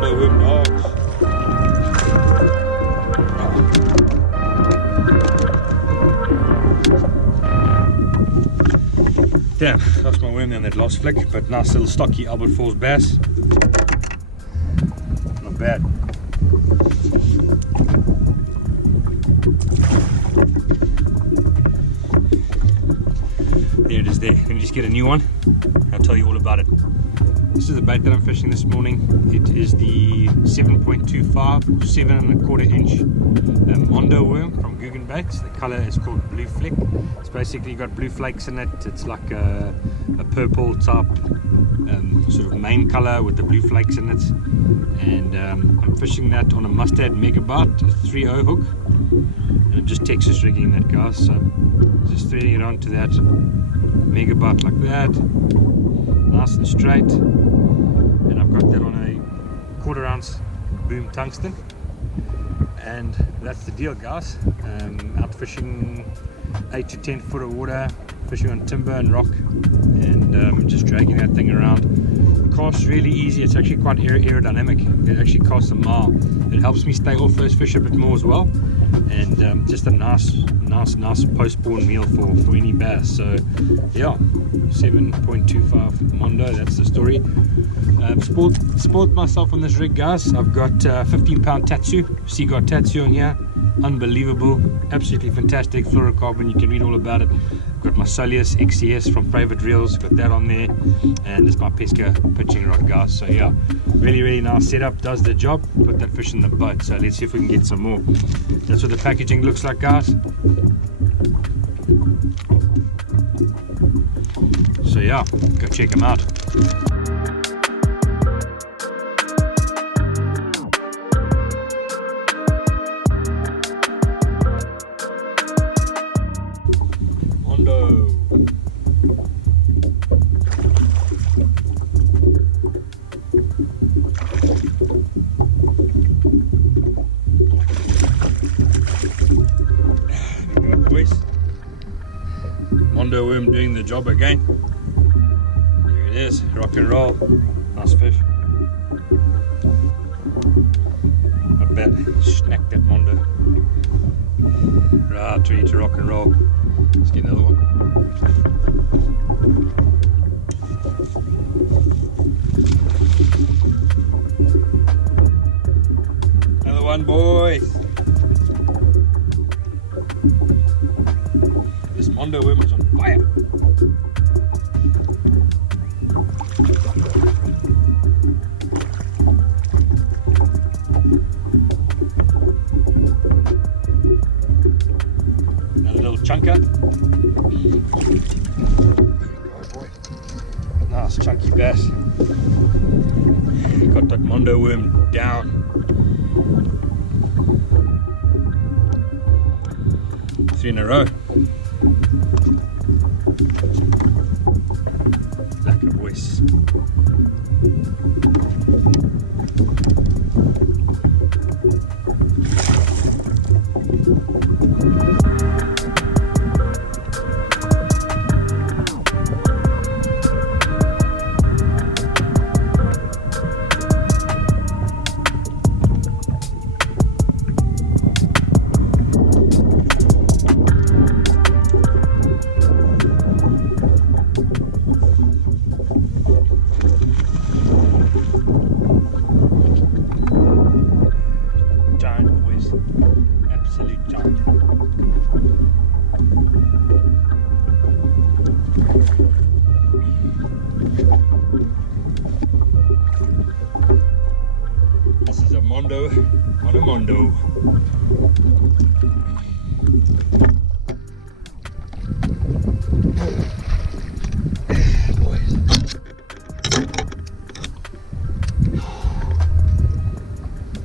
Mondo worm dogs. Damn, lost my worm there on that last flick, but nice little stocky Albert Falls bass. Not bad. There it is there. Let me just get a new one. I'll tell you all about it. This is the bait that I'm fishing this morning. It is the 7.25 or 7¼ inch Mondo worm from Googan baits. The color is called Blue Flick. It's basically got blue flakes in it. It's like a purple type sort of main color with the blue flakes in it. And I'm fishing that on a mustard megabite, a 3/0 hook. And I'm just Texas rigging that, guys. So just threading it onto that megabite like that, nice and straight. And I've got that on a 1/4 ounce boom tungsten. And that's the deal, guys. Out fishing 8 to 10 foot of water, fishing on timber and rock, and just dragging that thing around. Casts really easy. It's actually quite aerodynamic. It actually casts a mile. It helps me stay off those fish a bit more as well, and just a nice post-spawn meal for any bass. So yeah, 7.25 Mondo, that's the story. Spoiled myself on this rig, guys. I've got 15-pound Tatsu, Seagull Tatsu on here. Unbelievable, absolutely fantastic fluorocarbon. You can read all about it. I've got my Soleus XCS from Favorite Reels, got that on there, and it's my Pesca pitching rod, guys. So yeah, really nice setup, does the job. Put that fish in the boat. So let's see if we can get some more. That's what the packaging looks like, guys. So yeah, go check them out. Mondo. There you go, boys. Mondo worm doing the job again. There it is, rock and roll. Nice fish. Not bad. Snack that Mondo. Right, ready to rock and roll. Let's get another one. Another one, boys. This Mondo worm is on fire. Another little chunker. Oh boy. Nice chunky bass. Got that Mondo worm down. 3 in a row. Lekker, boys. Absolute giant. This is a Mondo on a Mondo. Boys.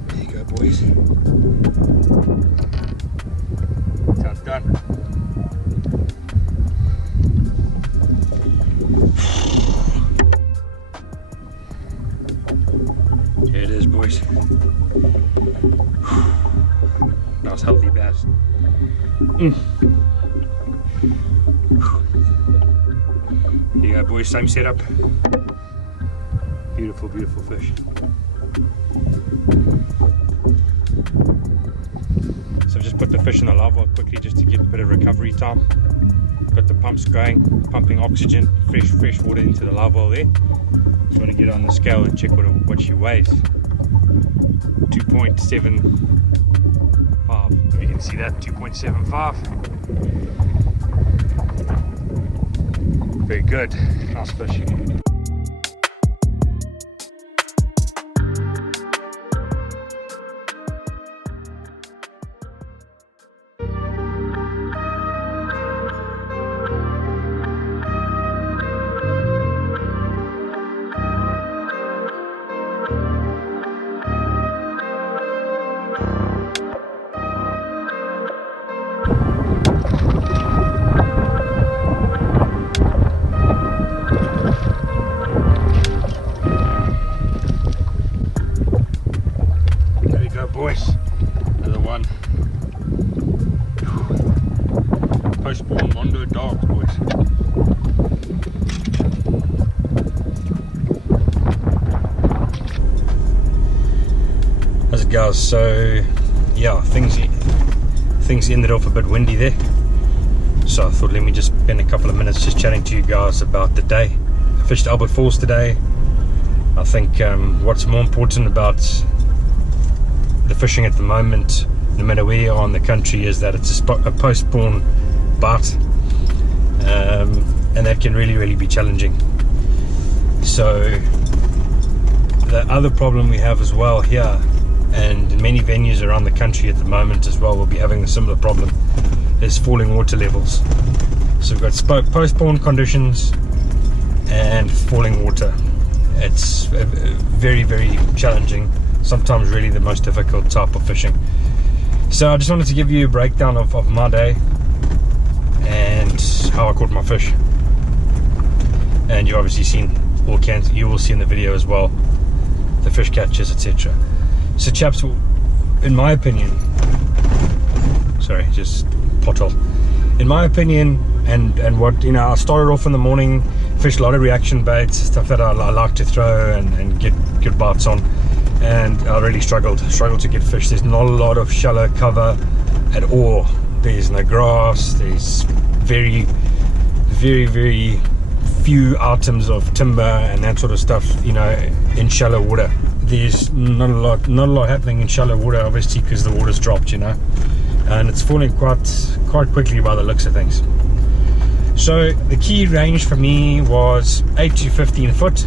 There you go, boys. Sounds done. Here it is, boys. Nice healthy bass. Here you go, boys, same setup. Beautiful, beautiful fish. So I've just put the fish in the live well quickly just to get a bit of recovery time. Got the pumps going, pumping oxygen, fresh water into the live well there. Just want to get on the scale and check what she weighs. 2.75. You can see that, 2.75. Very good, nice fish. Boys, another one. Post-spawn Mondo dogs, boys. How's it goes? So yeah, things ended off a bit windy there, so I thought let me just spend a couple of minutes just chatting to you guys about the day. I fished Albert Falls today. I think what's more important about the fishing at the moment, no matter where you are in the country, is that it's a post-spawn bite, and that can really be challenging. So the other problem we have as well here, and in many venues around the country at the moment as well, we'll be having a similar problem, is falling water levels. So we've got post-spawn conditions and falling water. It's very challenging, sometimes really the most difficult type of fishing. So I just wanted to give you a breakdown of my day and how I caught my fish, and you obviously you will see in the video as well the fish catches, etc. So chaps, in my opinion, sorry, just pothole. In my opinion, and what, you know, I started off in the morning, fished a lot of reaction baits, stuff that I like to throw and get good bites on, and I really struggled to get fish. There's not a lot of shallow cover at all. There's no grass, there's very few items of timber and that sort of stuff, you know, in shallow water. There's not a lot happening in shallow water, obviously, because the water's dropped, you know, and it's falling quite quickly by the looks of things. So the key range for me was 8 to 15 foot.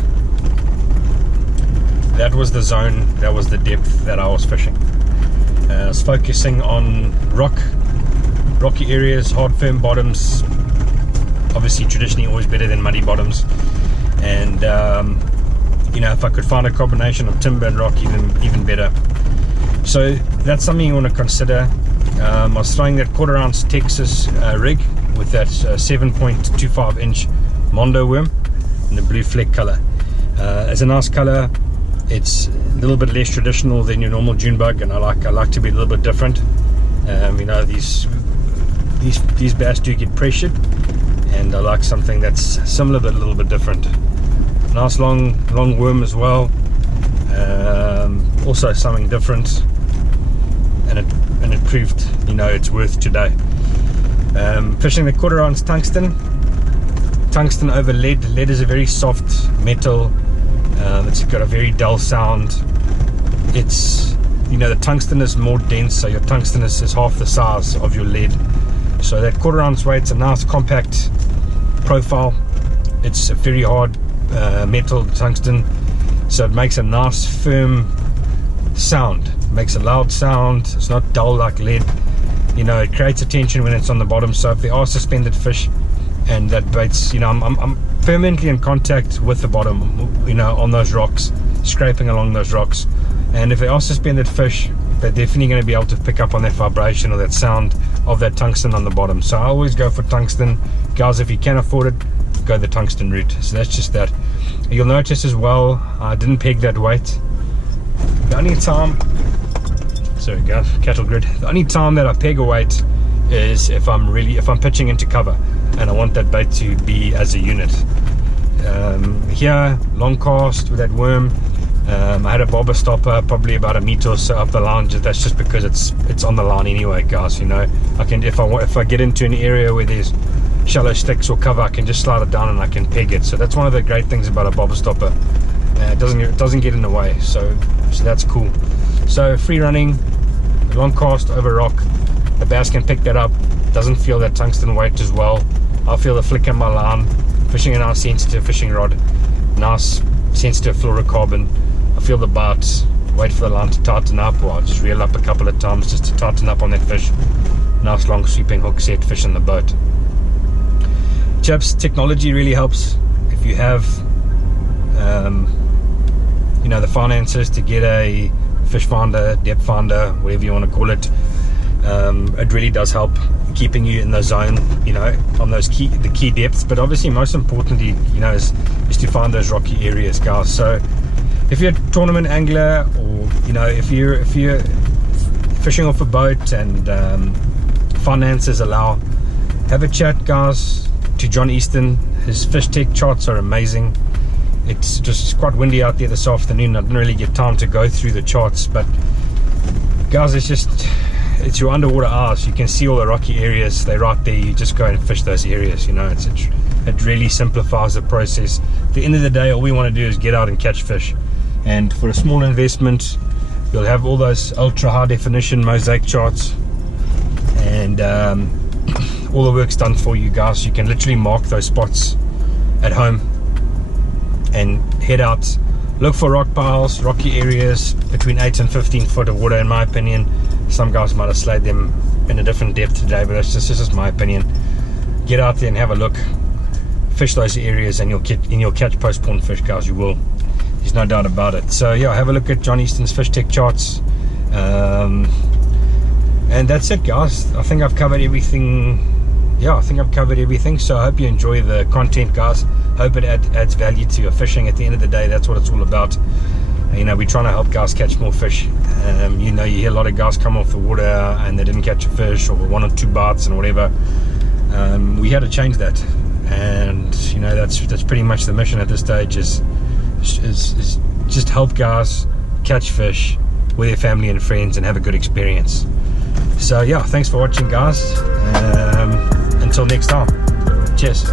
That was the zone, that was the depth that I was fishing. I was focusing on rocky areas, hard firm bottoms, obviously traditionally always better than muddy bottoms, and you know, if I could find a combination of timber and rock, even better. So that's something you want to consider. I was throwing that 1/4 ounce Texas rig with that 7.25 inch Mondo worm in the blue fleck color. It's a nice color. It's a little bit less traditional than your normal June bug, and I like to be a little bit different. You know, these bass do get pressured, and I like something that's similar but a little bit different. Nice long worm as well. Also something different, and it proved, you know, its worth today. Fishing the 1/4 ounce tungsten over lead. Lead is a very soft metal. It's got a very dull sound. It's, you know, the tungsten is more dense, so your tungsten is half the size of your lead. So that 1/4 ounce weight's a nice compact profile. It's a very hard metal tungsten, so it makes a nice firm sound. It makes a loud sound. It's not dull like lead. You know, it creates a tension when it's on the bottom. So if there are suspended fish and that bait's, you know, I'm permanently in contact with the bottom, you know, on those rocks, scraping along those rocks, and if there are suspended fish, they're definitely going to be able to pick up on that vibration or that sound of that tungsten on the bottom. So I always go for tungsten, guys. If you can afford it, go the tungsten route. So that's just that. You'll notice as well, I didn't peg that weight. The only time, sorry guys, cattle grid, the only time that I peg a weight is if I'm pitching into cover and I want that bait to be as a unit. Here, long cast with that worm, I had a bobber stopper probably about a meter or so up the line. That's just because it's on the line anyway, guys. You know, I can, if I get into an area where there's shallow sticks or cover, I can just slide it down and I can peg it. So that's one of the great things about a bobber stopper. It doesn't get in the way, so that's cool. So free running, long cast over rock, the bass can pick that up, doesn't feel that tungsten weight as well. I'll feel the flick in my line, fishing a nice sensitive fishing rod, nice sensitive fluorocarbon. I feel the bite, wait for the line to tighten up, or I'll just reel up a couple of times just to tighten up on that fish. Nice long sweeping hook set, fish in the boat. Chaps, technology really helps. If you have you know, the finances to get a fish finder, depth finder, whatever you want to call it, it really does help keeping you in the zone, you know, on those key depths. But obviously most importantly, you know, is to find those rocky areas, guys. So if you're a tournament angler, or you know, if you're fishing off a boat and finances allow, have a chat, guys, to John Easton. His fish tech charts are amazing. It's just quite windy out there this afternoon. I didn't really get time to go through the charts, but guys, it's your underwater eyes. You can see all the rocky areas. They're right there. You just go and fish those areas. You know, it really simplifies the process. At the end of the day, all we want to do is get out and catch fish. And for a small investment, you'll have all those ultra high definition mosaic charts, and all the work's done for you, guys. You can literally mark those spots at home and head out, look for rock piles, rocky areas between 8 and 15 foot of water. In my opinion, some guys might have slayed them in a different depth today, but this is just my opinion. Get out there and have a look, fish those areas, and you'll catch post spawn fish, guys. You will, there's no doubt about it. So yeah, have a look at John Easton's fish tech charts, and that's it, guys. I think I've covered everything. Yeah, I think I've covered everything. So I hope you enjoy the content, guys. Hope it adds value to your fishing. At the end of the day, that's what it's all about. You know, we're trying to help guys catch more fish. You know, you hear a lot of guys come off the water and they didn't catch a fish, or 1 or 2 bites and whatever. We had to change that, and you know, that's pretty much the mission at this stage, is just help guys catch fish with their family and friends and have a good experience. So yeah, thanks for watching, guys. Until next time, cheers.